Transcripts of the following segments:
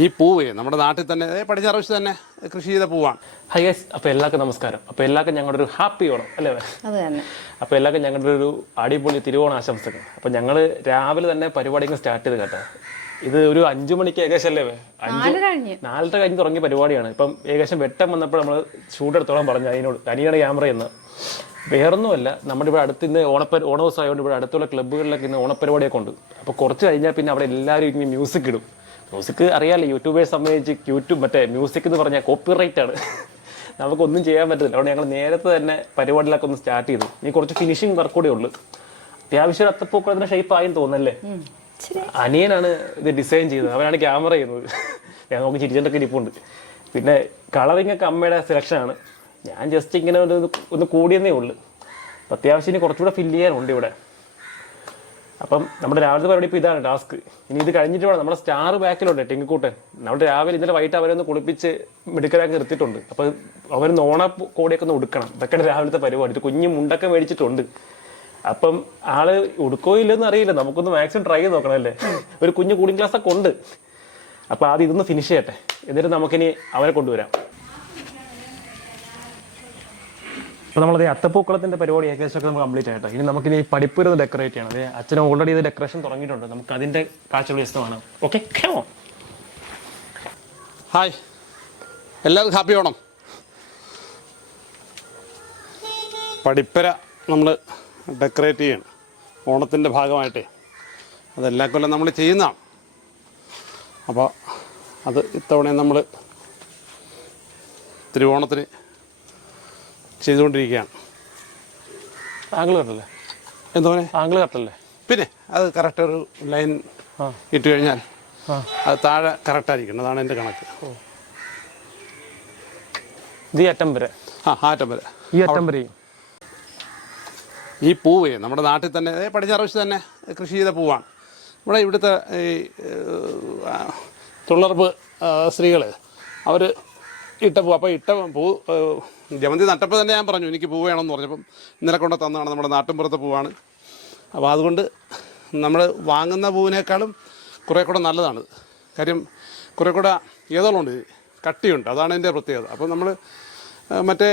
ഈ പൂവ് നമ്മുടെ നാട്ടിൽ തന്നെ പടിഞ്ഞാറ് വശത്ത് തന്നെ കൃഷി ചെയ്ത പൂവാണ്. ഹൈ ഗൈസ് അപ്പോൾ എല്ലാവർക്കും നമസ്കാരം. അപ്പൊ എല്ലാവർക്കും ഞങ്ങളുടെ ഒരു ഹാപ്പി ഓണം അല്ലേ? അപ്പൊ എല്ലാവർക്കും ഞങ്ങളുടെ ഒരു അടിപൊളി തിരുവോണ ആശംസകൾ. അപ്പൊ ഞങ്ങൾ രാവിലെ തന്നെ പരിപാടികൾ സ്റ്റാർട്ട് ചെയ്ത് കേട്ടോ. ഇത് ഒരു അഞ്ചു മണിക്ക് ഏകദേശം അല്ലേ? നാലര കഴിഞ്ഞ് തുടങ്ങിയ പരിപാടിയാണ്. ഇപ്പം ഏകദേശം വെട്ടം വന്നപ്പോൾ നമ്മൾ ഷൂട്ട് എടുത്തോളം പറഞ്ഞു അതിനോട് അനിയാണ് ക്യാമറ എന്ന് വേറൊന്നുമല്ല നമ്മുടെ ഇവിടെ അടുത്ത് ഇന്ന് ഓണപ്പ ഓണ ദിവസമായതുകൊണ്ട് ഇവിടെ അടുത്തുള്ള ക്ലബ്ബുകളിലൊക്കെ ഇന്ന് ഓണപ്പരിപാടിയൊക്കെ ഉണ്ട്. അപ്പോൾ കുറച്ച് കഴിഞ്ഞാൽ പിന്നെ അവിടെ എല്ലാവരും ഇങ്ങനെ മ്യൂസിക് ഇടും. മ്യൂസിക് അറിയാലോ യൂട്യൂബേഴ്സ് സംബന്ധിച്ച് യൂട്യൂബ് മറ്റേ മ്യൂസിക് എന്ന് പറഞ്ഞാൽ കോപ്പി റൈറ്റ് ആണ്. നമുക്കൊന്നും ചെയ്യാൻ പറ്റത്തില്ല. അതുകൊണ്ട് ഞങ്ങൾ നേരത്തെ തന്നെ പരിപാടികളൊക്കെ ഒന്ന് സ്റ്റാർട്ട് ചെയ്തു. ഇനി കുറച്ച് ഫിനിഷിംഗ് വർക്ക് കൂടെ ഉള്ളു. അത്യാവശ്യം അത്തപ്പൂക്കളത്തിന് ഷേപ്പ് ആയെന്ന് തോന്നല്ലേ അനിയനാണ് ഇത് ഡിസൈൻ ചെയ്തത് അവനാണ് ക്യാമറ ചെയ്യുന്നത്. ഞാൻ നോക്കി ചിരിച്ചിട്ടൊക്കെ ഇരിപ്പുണ്ട്. പിന്നെ കളറിംഗ് ഒക്കെ അമ്മയുടെ സെലക്ഷനാണ് ഞാൻ ജസ്റ്റ് ഇങ്ങനെ ഒരു ഒന്ന് കൂടിയെന്നേ ഉള്ളു. അത്യാവശ്യം ഇനി കുറച്ചുകൂടെ ഫില്ല് ചെയ്യാനുണ്ട് ഇവിടെ. അപ്പം നമ്മുടെ രാവിലത്തെ പരിപാടി ഇപ്പോൾ ഇതാണ് ടാസ്ക്. ഇനി ഇത് കഴിഞ്ഞിട്ട് വേണം. നമ്മുടെ സ്റ്റാർ ബാക്കിലുണ്ട് ടെങ്കിക്കൂട്ടൻ. നമ്മുടെ രാവിലെ ഇന്നലെ വൈകിട്ട് അവരെ ഒന്ന് കുളിപ്പിച്ച് മെഡിക്കലാക്കി നിർത്തിയിട്ടുണ്ട്. അപ്പോൾ അവരൊന്ന് ഓണ കോടിയൊക്കെ ഒന്ന് ഉടുക്കണം. ഇതൊക്കെയാണ് രാവിലത്തെ പരിപാടി. ഇത് കുഞ്ഞു മുണ്ടൊക്കെ മേടിച്ചിട്ടുണ്ട്. അപ്പം ആൾ ഉടുക്കോ ഇല്ലെന്ന് അറിയില്ല. നമുക്കൊന്ന് മാക്സിമം ട്രൈ ചെയ്ത് നോക്കണം അല്ലേ? ഒരു കുഞ്ഞു കൂളിംഗ് ക്ലാസ് ഒക്കെ ഉണ്ട്. അപ്പൊ ആദ്യം ഇതൊന്ന് ഫിനിഷ് ചെയ്യട്ടെ. എന്നിട്ട് നമുക്കിനി അവരെ കൊണ്ടുവരാം. അപ്പൊ നമ്മളത് അത്തപ്പൂക്കളത്തിന്റെ പരിപാടി ഏകദേശം ഒക്കെ നമുക്ക് കംപ്ലീറ്റ് ആയിട്ടോ. ഇനി നമുക്കിനി ഇനി ഒന്ന് ഡെക്കറേറ്റ് ചെയ്യണം. അതെ അച്ഛൻ ഓൾറെഡി ഇത് ഡെക്കറേഷൻ തുടങ്ങിയിട്ടുണ്ട്. നമുക്ക് അതിന്റെ കാഴ്ചകൾ വ്യക്തമാണ്. ഓക്കെ ഹായ് എല്ലാവർക്കും ഹാപ്പി ഓണം പഠിപ്പര നമ്മൾ ഡെക്കറേറ്റ് ചെയ്യണം. ഓണത്തിന്റെ ഭാഗമായിട്ടേ. അതെല്ലാ കൊല്ലം നമ്മൾ ചെയ്യുന്നതാണ്. അപ്പോൾ അത് ഇത്തവണ നമ്മൾ തിരുവോണത്തിന് ചെയ്തുകൊണ്ടിരിക്കുകയാണ്. ആംഗിൾ കറക്റ്റല്ലേ എന്തോനെ ആംഗിൾ കറക്റ്റല്ലേ പിന്നെ അത് കറക്റ്റ് ഒരു ലൈൻ. ഇട്ട് കഴിഞ്ഞാൽ അത് താഴെ കറക്റ്റായിരിക്കണം അതാണ് എന്റെ കണക്ക്. ഇത് ഈ അറ്റം വരെ? ആ ആറ്റം വരെ. ഈ അറ്റം വരെയും? ഈ പൂവേ നമ്മുടെ നാട്ടിൽ തന്നെ പടിഞ്ഞാറ് വശത്ത് തന്നെ കൃഷി ചെയ്ത പൂവാണ്. നമ്മുടെ ഇവിടുത്തെ ഈ തുള്ളർപ്പ് തൊഴിലുറപ്പ് സ്ത്രീകൾ അവർ ഇട്ട പൂ അപ്പോൾ ഇട്ട പൂ ജമന്തി നട്ടപ്പോൾ തന്നെ ഞാൻ പറഞ്ഞു എനിക്ക് പൂ വേണമെന്ന് പറഞ്ഞപ്പം ഇന്നലെ കൊണ്ട് തന്നതാണ് നമ്മുടെ നാട്ടിൻപുറത്തെ പൂവാണ്. അപ്പോൾ അതുകൊണ്ട് നമ്മൾ വാങ്ങുന്ന പൂവിനേക്കാളും കുറേ കൂടെ നല്ലതാണ്. കാര്യം കുറേ കൂടെ ഏതോളുണ്ട് കട്ടിയുണ്ട് അതാണ് എന്റെ പ്രത്യേകത. അപ്പോൾ നമ്മൾ മറ്റേ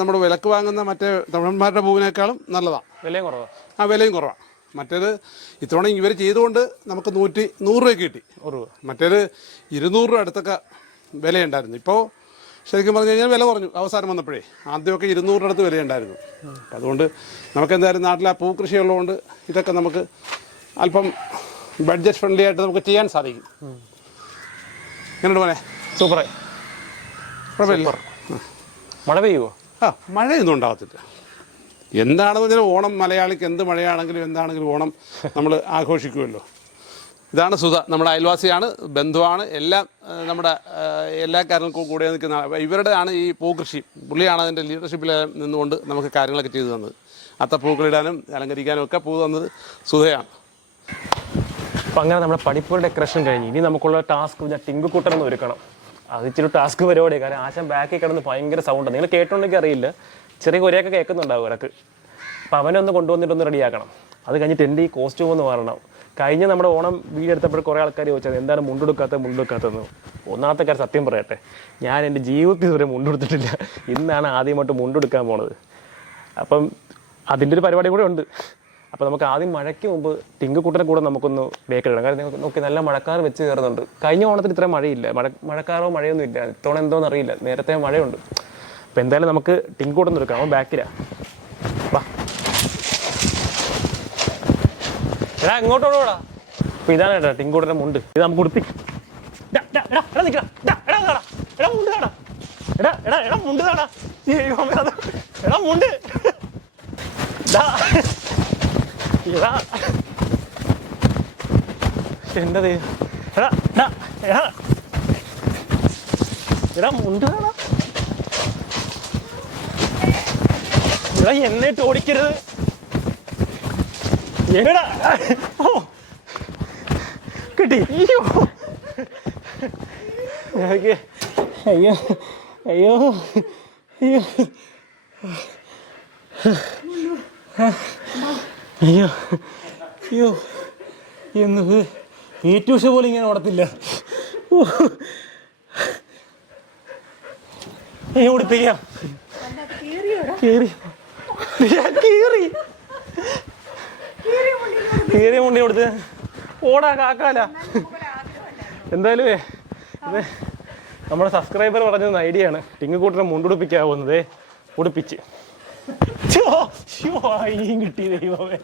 നമ്മുടെ വിലക്ക് വാങ്ങുന്ന മറ്റേ തമിഴന്മാരുടെ പൂവിനേക്കാളും നല്ലതാണ് വിലയും കുറവാണ് ആ വിലയും കുറവാണ് മറ്റേത് ഇത്തവണ ഇവർ ചെയ്തുകൊണ്ട് നമുക്ക് നൂറ്റി നൂറ് രൂപ കിട്ടി. ഒരു രൂപ. മറ്റേത് ഇരുന്നൂറ് രൂപ അടുത്തൊക്കെ വിലയുണ്ടായിരുന്നു. ഇപ്പോൾ ശരിക്കും പറഞ്ഞു കഴിഞ്ഞാൽ വില കുറഞ്ഞു. അവസാനം വന്നപ്പോഴേ ആദ്യമൊക്കെ ഇരുന്നൂറ് അടുത്ത് വിലയുണ്ടായിരുന്നു. അപ്പം അതുകൊണ്ട് നമുക്ക് എന്തായാലും നാട്ടിൽ ആ പൂ കൃഷി ഉള്ളതുകൊണ്ട് ഇതൊക്കെ നമുക്ക് അല്പം ബഡ്ജറ്റ് ഫ്രണ്ട്ലി ആയിട്ട് നമുക്ക് ചെയ്യാൻ സാധിക്കും. എങ്ങനെയുണ്ട് മോനെ? സൂപ്പറായി കുഴപ്പമില്ല. മഴ പെയ്യുമോ ആ മഴയൊന്നും ഉണ്ടാകത്തില്ല എന്താണെന്ന് പറഞ്ഞാൽ ഓണം മലയാളിക്ക് എന്ത് മഴയാണെങ്കിലും എന്താണെങ്കിലും ഓണം നമ്മൾ ആഘോഷിക്കുമല്ലോ. ഇതാണ് സുധ നമ്മുടെ അയൽവാസിയാണ് ബന്ധുവാണ് എല്ലാം നമ്മുടെ എല്ലാ കാര്യങ്ങൾക്കും കൂടെ നിൽക്കുന്ന ഇവരുടെയാണ് ഈ പൂക്കൃഷി. പുള്ളിയാണ് അതിന്റെ ലീഡർഷിപ്പിൽ നിന്നുകൊണ്ട് നമുക്ക് കാര്യങ്ങളൊക്കെ ചെയ്തു തന്നത്. അത്തപ്പൂക്കളിടാനും അലങ്കരിക്കാനും ഒക്കെ പൂ തന്നത് സുധയാണ്. അപ്പം അങ്ങനെ നമ്മുടെ പഠിപ്പുകളുടെ ഡെക്കറേഷൻ കഴിഞ്ഞ്. ഇനി നമുക്കുള്ള ടാസ്ക് ഞാൻ ടിങ്കുക്കുട്ടൻ എന്ന് ഒരുക്കണം. അത് ഇച്ചിരി ടാസ്ക് പരിപാടി. കാരണം ആശാൻ ബാക്കിൽ കിടന്ന് ഭയങ്കര സൗണ്ട് നിങ്ങൾ കേട്ടോണ്ടെങ്കിൽ അറിയില്ല. ചെറിയ കുരയൊക്കെ കേൾക്കുന്നുണ്ടാവും ഇടയ്ക്ക്. അപ്പം അവനൊന്ന് കൊണ്ടുവന്നിട്ടൊന്ന് റെഡിയാക്കണം അത് കഴിഞ്ഞിട്ട് എന്റെ ഈ കോസ്റ്റ്യൂം ഒന്ന് മാറണം. കഴിഞ്ഞ നമ്മുടെ ഓണം വീഡിയോ എടുത്തപ്പോൾ കുറേ ആൾക്കാർ ചോദിച്ചത് എന്താണ് മുണ്ടെടുക്കാത്തത് മുണ്ടെടുക്കാത്തതെന്ന്? ഒന്നാമത്തെ കാര്യം സത്യം പറയട്ടെ ഞാൻ എന്റെ ജീവിതത്തിൽ ഇതുവരെ മുണ്ടെടുത്തിട്ടില്ല. ഇന്നാണ് ആദ്യമായിട്ട് മുണ്ടെടുക്കാൻ പോണത്. അപ്പം അതിന്റെ ഒരു പരിപാടി കൂടെ ഉണ്ട്. അപ്പോൾ നമുക്ക് ആദ്യം മഴയ്ക്ക് മുമ്പ് ടിങ്കുക്കുട്ടനെ കൂടെ നമുക്കൊന്ന് ബേക്കിലിടാം കാരണം നിങ്ങൾക്ക് നോക്കി നല്ല മഴക്കാർ വെച്ച് കയറുന്നുണ്ട്. കഴിഞ്ഞ ഓണത്തിന് ഇത്ര മഴയില്ല. മഴ മഴക്കാറോ മഴയൊന്നും ഇല്ല. ഇത്തവണ എന്തോന്ന് അറിയില്ല. നേരത്തെ മഴയുണ്ട്. അപ്പോൾ എന്തായാലും നമുക്ക് ടിങ്കുകൂട്ടം എടുക്കാം. അവൻ ബാക്കിലാ വാ എടാ ഇങ്ങോട്ടോടാ അപ്പോൾ ഇതാണ് കേട്ടോ ടിങ്കുകൂട്ടന്റെ മുണ്ട് ഇത് നമുക്ക് ഉടുപ്പി എടാ, എടാ, എടാ, എടാ നിൽക്കടാ. എടാ, എടാ കാണാ. എടാ മുണ്ട് കാണാ. എടാ എടാ എടാ ഇങ്ങോട്ടോ കാണാ. ഈ അമ്മേ അത്. മുണ്ട്. ഇത് എടാ. എന്താ ദൈവം. എടാ എടാ. എന്നിട്ട് ഓടിക്കരുത്. കിട്ടി. അയ്യോ. അയ്യോ അയ്യോ. അയ്യോ. അയ്യോ. അയ്യോ. എന്ന് ഈ ട്യൂഷ പോലും ഇങ്ങനെ ഓടത്തില്ല ഓടിപ്പിക്കാം. ഉടുപ്പിക്കാം കീറി. കീറിയ മുണ്ടി കൊടുത്ത്. ഓടാ കാക്കാല. എന്തായാലും ഇത് നമ്മുടെ സബ്സ്ക്രൈബർ പറഞ്ഞത് ഐഡിയ ആണ് ടിങ്ങുകൂട്ടിനെ മുണ്ടുടുപ്പിക്കാവുന്നത് ഉടുപ്പിച്ച് കിട്ടി ദൈവമേ.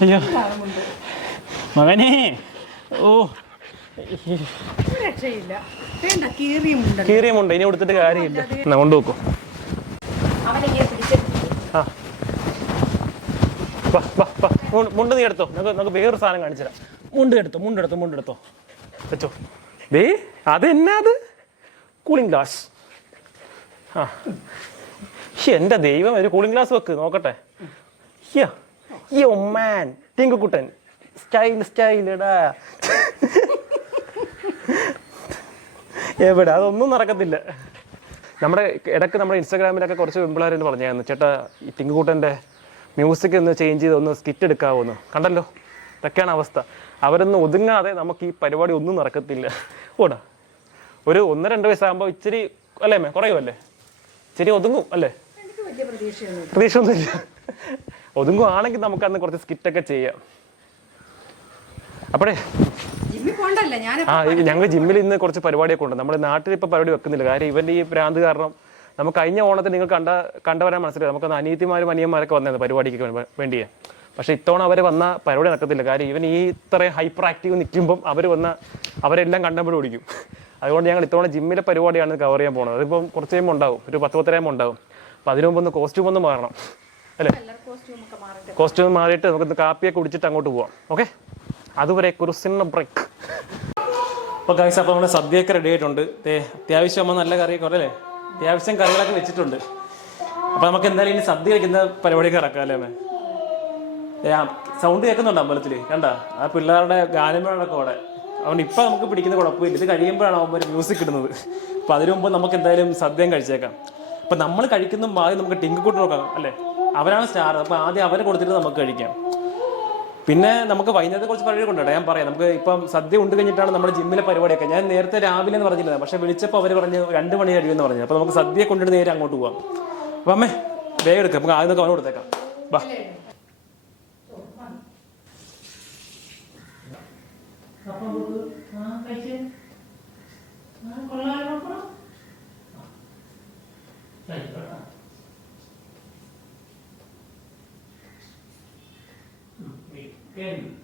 അയ്യോ. മകനെ. ഓ. കീറിയുമുണ്ട് കീറിയ മുണ്ട്. ഇനി കൊടുത്തിട്ട് കാര്യമില്ല. എന്നാ കൊണ്ടുപോക്കോ. മുണ്ട് നീ എടുത്തോ. നമുക്ക് നമുക്ക് വേറൊരു സാധനം കാണിച്ചു തരാം മുണ്ട് എടുത്തോ മുണ്ട് എടുത്തോ മുണ്ട് എടുത്തോ. വെച്ചോ. ദേ അതെന്നാ അത്? കൂളിംഗ് ഗ്ലാസ് ആ. എന്റെ ദൈവം ഒരു കൂളിംഗ് ഗ്ലാസ് വെക്ക് നോക്കട്ടെ. യ്യോ മാൻ ടിങ്കുക്കുട്ടൻ സ്റ്റൈൽ സ്റ്റൈലിടാ എവിടെ? അതൊന്നും നടക്കത്തില്ല. നമ്മുടെ ഇടയ്ക്ക് നമ്മുടെ ഇൻസ്റ്റാഗ്രാമിലൊക്കെ കുറച്ച് പെമ്പിളാരെന്ന് പറഞ്ഞായിരുന്നു ചേട്ടാ ഈ തിങ്കുകൂട്ടന്റെ മ്യൂസിക് ഒന്ന് ചേഞ്ച് ചെയ്ത് ഒന്ന് സ്കിറ്റ് എടുക്കാവുന്നു. കണ്ടല്ലോ? ഇതൊക്കെയാണ് അവസ്ഥ. അവരൊന്നും ഒതുങ്ങാതെ നമുക്ക് ഈ പരിപാടി ഒന്നും നടക്കത്തില്ല. ഓടാ. ഒരു ഒന്ന് രണ്ട് വയസ്സാകുമ്പോൾ ഇച്ചിരി അല്ലേ മേ കുറയുമല്ലേ ഇച്ചിരി ഒതുങ്ങും അല്ലേ? എനിക്ക് വലിയ പ്രതീക്ഷയൊന്നും പ്രതീക്ഷ ഒന്നുമില്ല ഒതുങ്ങും ആണെങ്കിൽ നമുക്ക് അന്ന് കുറച്ച് സ്കിറ്റൊക്കെ ചെയ്യാം. അപ്പോഴേ ആ ഞങ്ങൾ ജിമ്മിൽ ഇന്ന് കുറച്ച് പരിപാടിയൊക്കെ ഉണ്ട്. നമ്മുടെ നാട്ടിൽ ഇപ്പൊ പരിപാടി വെക്കുന്നില്ല. കാര്യം ഇവന്റെ ഈ ഭ്രാന്ത് കാരണം നമുക്ക് കഴിഞ്ഞ ഓണത്തിന് നിങ്ങൾ കണ്ട കണ്ടവരാൻ മനസ്സിലായി. നമുക്ക് അനിയത്തിമാരും അനിയന്മാരൊക്കെ വന്നത് പരിപാടിക്ക് വേണ്ടിയേ. പക്ഷെ ഇത്തവണ അവർ വന്ന പരിപാടി നടക്കത്തില്ല. കാര്യം ഇവൻ ഈ ഇത്രയും ഹൈപ്പർ ആക്റ്റീവ് നിൽക്കുമ്പം അവർ വന്ന അവരെല്ലാം കണ്ടപ്പോൾ ഓടിക്കും. അതുകൊണ്ട് ഞങ്ങൾ ഇത്തവണ ജിമ്മിലെ പരിപാടിയാണ് കവർ ചെയ്യാൻ പോകുന്നത് അതിപ്പം കുറച്ച് കഴിയുമ്പോൾ ഉണ്ടാവും. ഒരു പത്ത് പത്തരയാകുമ്പോൾ ഉണ്ടാവും. അപ്പം അതിനു മുമ്പ് ഒന്ന് കോസ്റ്റ്യൂം ഒന്ന് മാറണം. അല്ലേ? കോസ്റ്റ്യൂം മാറിയിട്ട് നമുക്ക് കാപ്പിയൊക്കെ കുടിച്ചിട്ട് അങ്ങോട്ട് പോവാം. ഓക്കെ അതുവരെ ഒരു സിന്ന ബ്രേക്ക് അപ്പോൾ കഴിച്ച അപ്പോൾ നമ്മുടെ സദ്യയൊക്കെ റെഡി ആയിട്ടുണ്ട്. അത്യാവശ്യം അമ്മ നല്ല കറിയൊക്കെ അല്ലേ അത്യാവശ്യം കറികളൊക്കെ വെച്ചിട്ടുണ്ട്. അപ്പോൾ നമുക്ക് എന്തായാലും ഇനി സദ്യ വയ്ക്കുന്ന പരിപാടിയൊക്കെ ഇറക്കാം അല്ലേ സൗണ്ട് കേൾക്കുന്നുണ്ട് അമ്പലത്തിൽ കണ്ട? ആ പിള്ളേരുടെ ഗാനമേളൊക്കെ അവിടെ. അതുകൊണ്ട് ഇപ്പം നമുക്ക് പിടിക്കുന്ന കുഴപ്പമില്ല. ഇത് കഴിയുമ്പോഴാണ് ഒരു മ്യൂസിക് ഇടുന്നത്. അപ്പോൾ അതിനു മുമ്പ് നമുക്ക് എന്തായാലും സദ്യയും കഴിച്ചേക്കാം. അപ്പം നമ്മൾ കഴിക്കുന്ന ആദ്യം നമുക്ക് ടിങ്ക് നോക്കാം അല്ലേ? അവരാണ് സ്റ്റാർ അപ്പോൾ ആദ്യം അവരെ കൊടുത്തിട്ട് നമുക്ക് കഴിക്കാം. പിന്നെ നമുക്ക് വൈകുന്നേരത്തെ കുറച്ച് പരിപാടി കൊണ്ടുണ്ട് ഞാൻ പറയാം. നമുക്ക് ഇപ്പം സദ്യ ഉണ്ട് കഴിഞ്ഞിട്ടാണ് നമ്മുടെ ജിമ്മിലെ പരിപാടിയൊക്കെ. ഞാൻ നേരത്തെ രാവിലെ എന്ന് പറഞ്ഞില്ല പക്ഷെ വിളിച്ചപ്പോൾ അവർ പറഞ്ഞു രണ്ട് മണി കഴിയുമെന്ന് പറഞ്ഞു. അപ്പോൾ നമുക്ക് സദ്യ കൊണ്ടിട്ട് നേരെ അങ്ങോട്ട് പോവാം. അപ്പം അമ്മേ വേഗം എടുക്കാം. നമുക്ക് ആദ്യം അവന് കൊടുത്തേക്കാം. വാ. 盖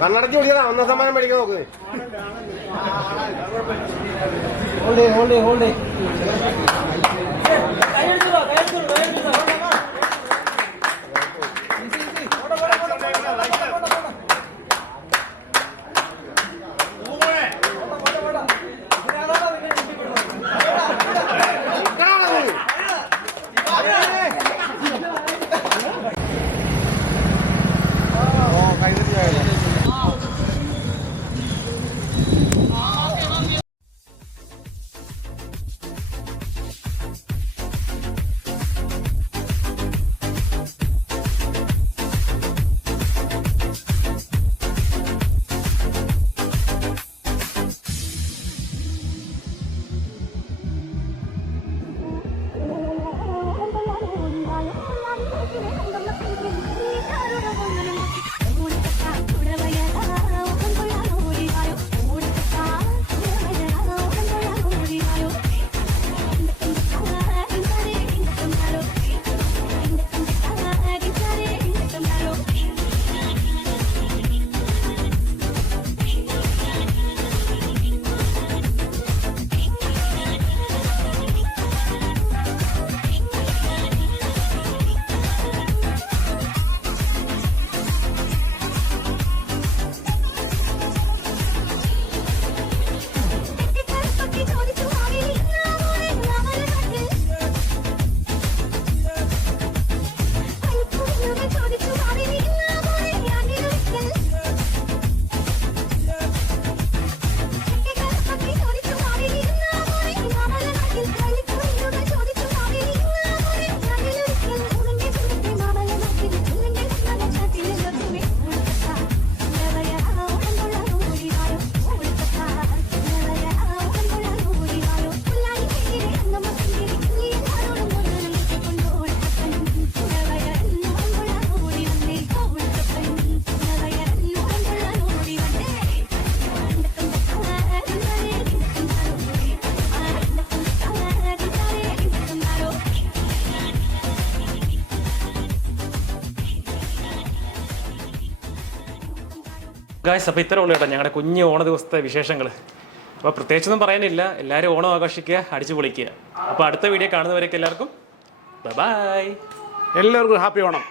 കണ്ണടച്ച് പിടിക്കണ വന്ന സമ്മാനം മേടിക്കാൻ നോക്ക്. ഹോൾഡ് ഹോൾഡ് ഹോൾഡ് കൈ എടുത്തോ കൈ എടുത്തോ കൈ ഗായ്സ് അപ്പോൾ ഇത്ര ഉള്ളൂ കേട്ടോ. ഞങ്ങളുടെ കുഞ്ഞ് ഓണ ദിവസത്തെ വിശേഷങ്ങൾ അപ്പോൾ പ്രത്യേകിച്ചൊന്നും പറയാനില്ല. എല്ലാവരും ഓണം ആഘോഷിക്കുക അടിച്ചു പൊളിക്കുക. അപ്പോൾ അടുത്ത വീഡിയോ കാണുന്നവരൊക്കെ എല്ലാവർക്കും ബൈ എല്ലാവർക്കും ഹാപ്പി ഓണം.